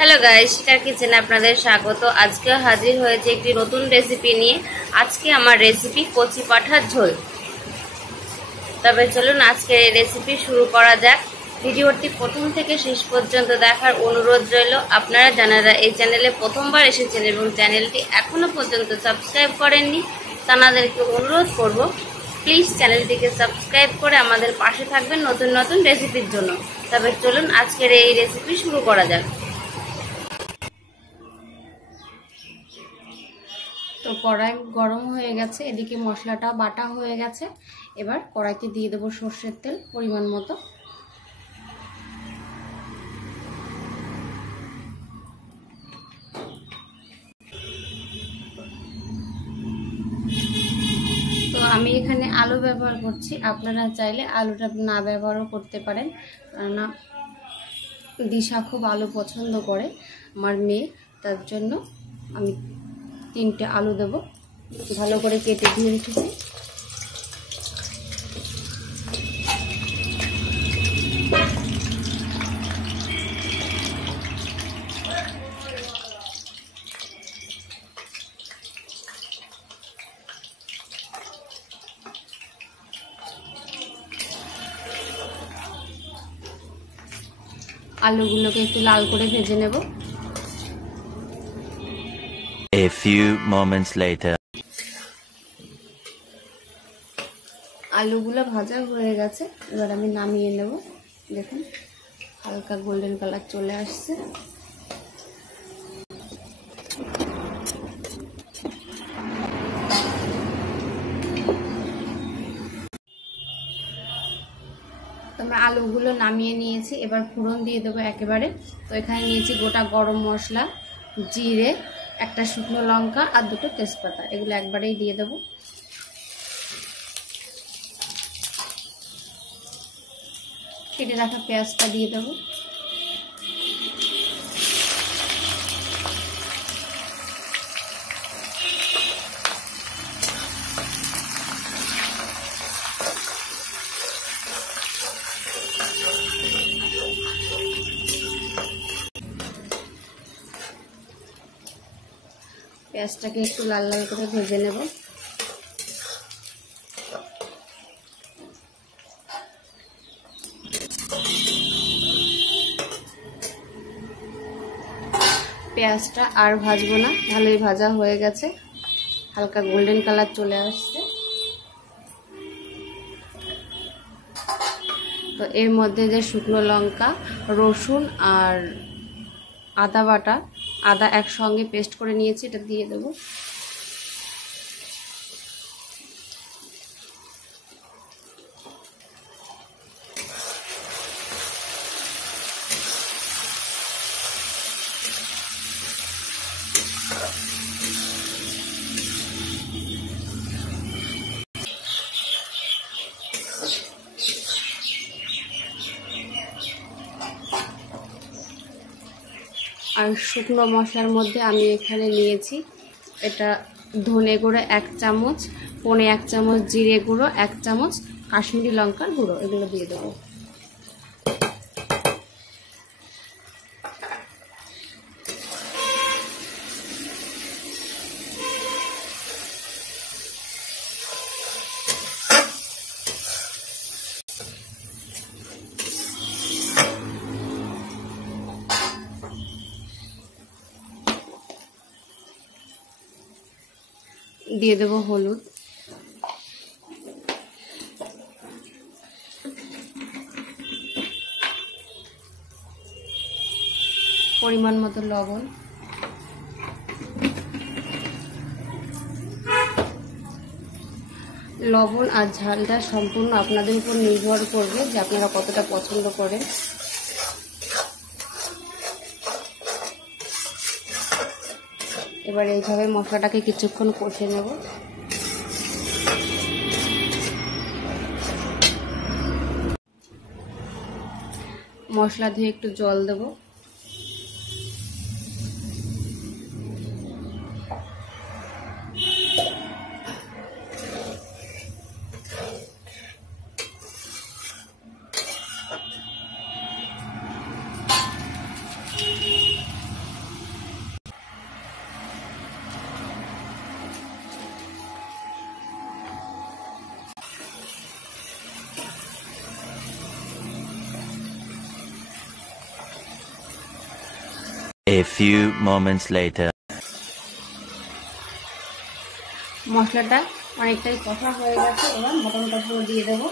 Hello guys, शिखार किचेने आपनादेर स्वागत। आज के हाजिर হয়েছে একটি নতুন রেসিপি নিয়ে। আজকে আমার রেসিপি কচি পাঠার ঝোল। তবে চলুন আজকে এই রেসিপি শুরু করা যাক। ভিডিওটি প্রথম থেকে শেষ পর্যন্ত দেখার অনুরোধ রইল। আপনারা যারা এই চ্যানেলে প্রথমবার এসেছেন এবং চ্যানেলটি এখনো পর্যন্ত সাবস্ক্রাইব করেননি তাদেরকে অনুরোধ করব প্লিজ চ্যানেলটিকে সাবস্ক্রাইব করে আমাদের পাশে থাকবেন নতুন নতুন রেসিপির জন্য। তবে চলুন আজকের এই রেসিপি শুরু করা যাক। তো কড়াই গরম হয়ে গেছে, এদিকে মশলাটা বাটা হয়ে গেছে। এবার কড়াইতে দিয়ে দেবো সরষের তেল পরিমাণ মতো। তো আমি এখানে আলু ব্যবহার করছি, আপনারা চাইলে আলুটা না ব্যবহারও করতে পারেন, কেননা দিশা খুব আলু পছন্দ করে, আমার মেয়ে, তার জন্য আমি 3টে আলু দেব। ভালো করে কেটে ধুয়ে রেখেছি। আলুগুলোকে একটু লাল করে ভেজে নেব। A few moments later. আলুগুলো ভাজা হয়ে গেছে, এবার আমি নামিয়ে নেব। দেখুন হালকা গোল্ডেন কালার চলে আসছে। আমরা আলুগুলো নামিয়ে নিয়েছি, এবার ফোড়ন দিয়ে দেবো একেবারে। তো এখানে নিয়েছি গোটা গরম মশলা, জিরে, একটা শুকনো লঙ্কা আর 2টো তেজপাতা, এগুলো একবারেই দিয়ে দেবো। কেটে রাখা পেঁয়াজটা দিয়ে দেবো। পেঁয়াজটাকে একটু লাল লাল করে ভেজে নেব। পেঁয়াজটা আর ভাজবো না, ভালোই ভাজা হয়ে গেছে, হালকা গোল্ডেন কালার চলে আসছে। তো এর মধ্যে যে শুকনো লঙ্কা, রসুন আর আদা বাটা, আদা একসঙ্গে পেস্ট করে নিয়েছি, এটা দিয়ে দেবো। আর শুকনো মশলার মধ্যে আমি এখানে নিয়েছি এটা ধনে গুঁড়ো 1 চামচ, পনে 1 চামচ জিরে গুঁড়ো, 1 চামচ কাশ্মীরি লঙ্কার গুঁড়ো, এগুলো দিয়ে দেবো। দিয়ে দেবো হলুদ, পরিমাণ মতো লবণ, লবণ আর ঝালটা সম্পূর্ণ আপনাদের উপর নির্ভর করবে যে আপনারা কতটা পছন্দ করেন। এবার এইভাবে মশলাটাকে কিছুক্ষণ কষে নেব। মশলা দিয়ে একটু জল দেব। A few moments later. মশলাটা অনেকটাই কষা হয়ে গেছে, এবার মটনটা পুরো দিয়ে দেবো।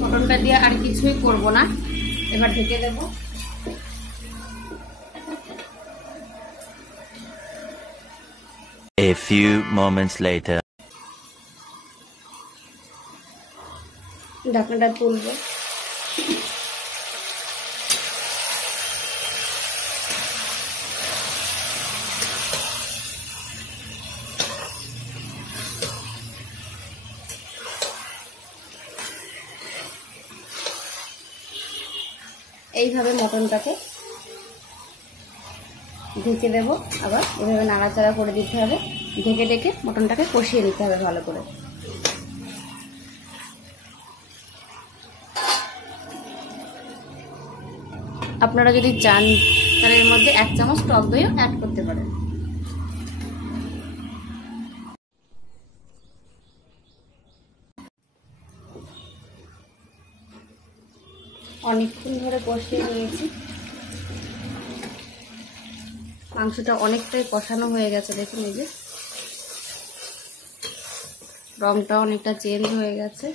মটনটা দিয়ে আর কিছুই করব না, এবার ঢেকে দেব। A few moments later. ঢাকনাটা তুলব। এইভাবে মটনটাকে ঢেকে দেব, আবার এভাবে নাড়াচাড়া করে দিতে হবে। ঢেকে ঢেকে মটনটাকে কষিয়ে নিতে হবে ভালো করে। আপনারা যদি চান তাহলে এর মধ্যে 1 চামচ টক দইও অ্যাড করতে পারেন। অনেকক্ষণ ধরে কষিয়ে নিয়েছি, মাংসটা অনেকটাই কষানো হয়ে গেছে। দেখুন এই যে রংটা অনেকটা চেঞ্জ হয়ে গেছে।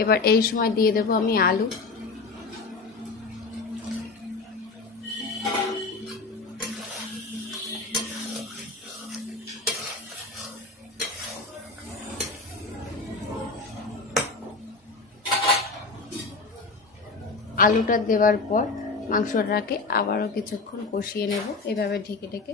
এবার এই সময় দিয়ে দেবো আমি আলু। আলুটা দেওয়ার পর মাংসটাকে আবারও কিছুক্ষণ কষিয়ে নেব এভাবে ঢেকে ঢেকে।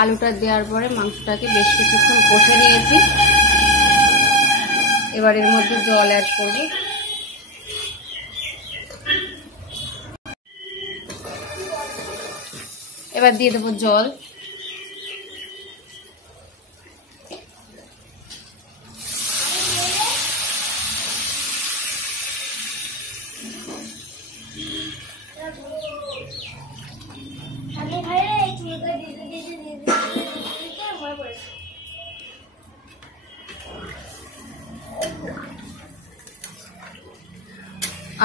আলুটা দেওয়ার পরে মাংসটাকে বেশ কিছুক্ষণ কষে নিয়েছি। এবার এর মধ্যে জল অ্যাড করব। এবার দিয়ে দেবো জল।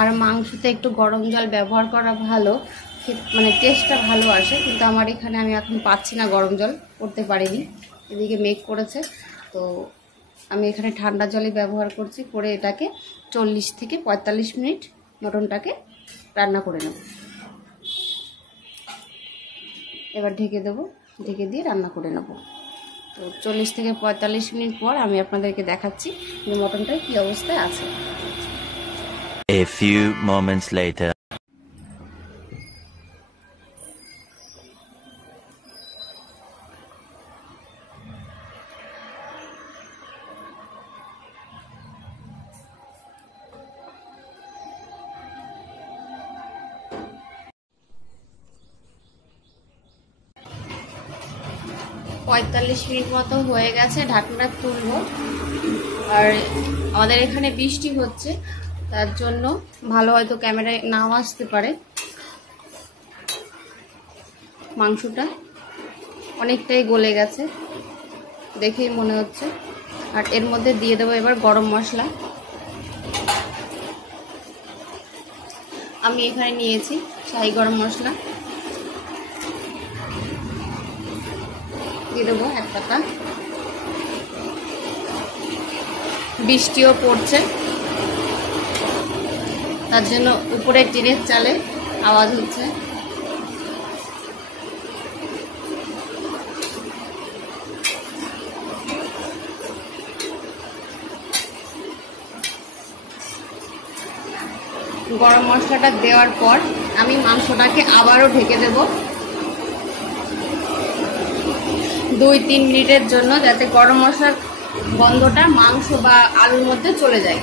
আর মাংসতে একটু গরম জল ব্যবহার করা ভালো, মানে টেস্টটা ভালো আসে। কিন্তু আমার এখানে আমি এখন পাচ্ছি না, গরম জল করতে পারিনি, এদিকে মেঘ করেছে, তো আমি এখানে ঠান্ডা জলই ব্যবহার করছি। করে এটাকে 40 থেকে 45 মিনিট মটনটাকে রান্না করে নেব। এবার ঢেকে দেবো, ঢেকে দিয়ে রান্না করে নেব। তো 40 থেকে 45 মিনিট পর আমি আপনাদেরকে দেখাচ্ছি যে মটনটার কী অবস্থায় আছে। A few moments later. পঁয়তাল্লিশ মিনিট মতো হয়ে গেছে, ঢাকনাটা তুলবো। আর আমাদের এখানে বৃষ্টি হচ্ছে, তার জন্য ভালো হয়তো ক্যামেরায় নাও আসতে পারে। মাংসটা অনেকটাই গলে গেছে দেখেই মনে হচ্ছে। আর এর মধ্যে দিয়ে দেবো এবার গরম মশলা। আমি এখানে নিয়েছি শাহি গরম মশলা, দিয়ে দেবো 1 পাতা। বৃষ্টিও পড়ছে, তার জন্য উপরে টিনের চালে আওয়াজ হচ্ছে। গরম মশলাটা দেওয়ার পর আমি মাংসটাকে আবারও ঢেকে দেব 2-3 মিনিটের জন্য, যাতে গরম মশলার গন্ধটা মাংস বা আলুর মধ্যে চলে যায়।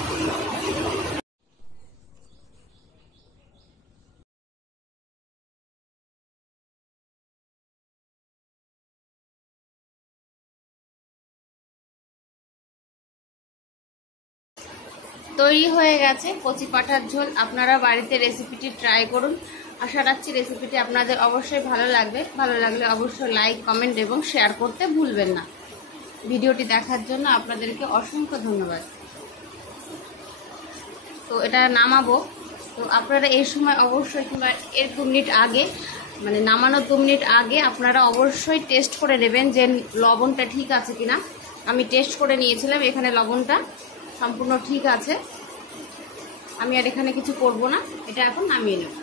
তৈরি হয়ে গেছে কচি পাঁঠার ঝোল। আপনারা বাড়িতে রেসিপিটি ট্রাই করুন। আশা রাখছি রেসিপিটি আপনাদের অবশ্যই ভালো লাগবে। ভালো লাগলে অবশ্যই লাইক, কমেন্ট এবং শেয়ার করতে ভুলবেন না। ভিডিওটি দেখার জন্য আপনাদেরকে অসংখ্য ধন্যবাদ। তো এটা নামাবো। তো আপনারা এই সময় অবশ্যই, কিংবা এর 2 মিনিট আগে, মানে নামানোর 2 মিনিট আগে আপনারা অবশ্যই টেস্ট করে নেবেন যে লবণটা ঠিক আছে কিনা। আমি টেস্ট করে নিয়েছিলাম, এখানে লবণটা সম্পূর্ণ ঠিক আছে। আমি আর এখানে কিছু করব না, এটা এখন নামিয়ে নেব।